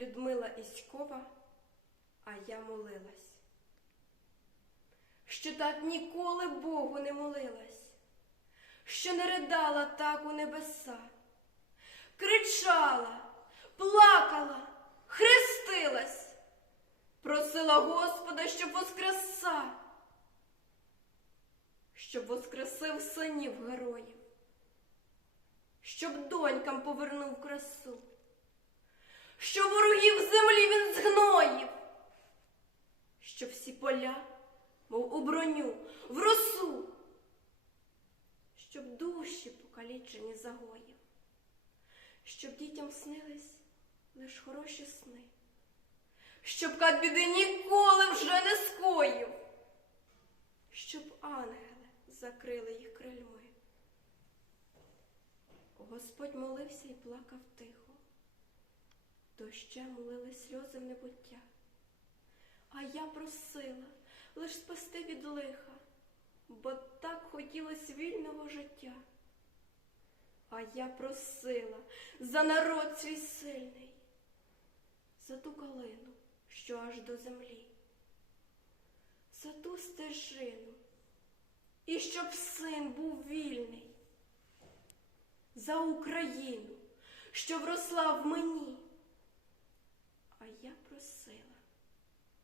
Людмила Іськова, а я молилась. Що так ніколи Богу не молилась, що не ридала так у небеса, кричала, плакала, хрестилась, просила Господа, щоб воскреса, щоб воскресив синів героїв, щоб донькам повернув красу що ворогів землі він згноїв, що всі поля, мов у броню, в росу, щоб душі покалічені загоїв, щоб дітям снились лиш хороші сни, щоб кат біди ніколи вже не скоїв, щоб ангели закрили їх крильми. Господь молився і плакав тихо. Дощем лили сльози в небуття. А я просила лиш спасти від лиха, бо так хотілось вільного життя. А я просила за народ свій сильний, за ту калину, що аж до землі, за ту стежину, і щоб син був вільний, за Україну, що вросла в мені. А я просила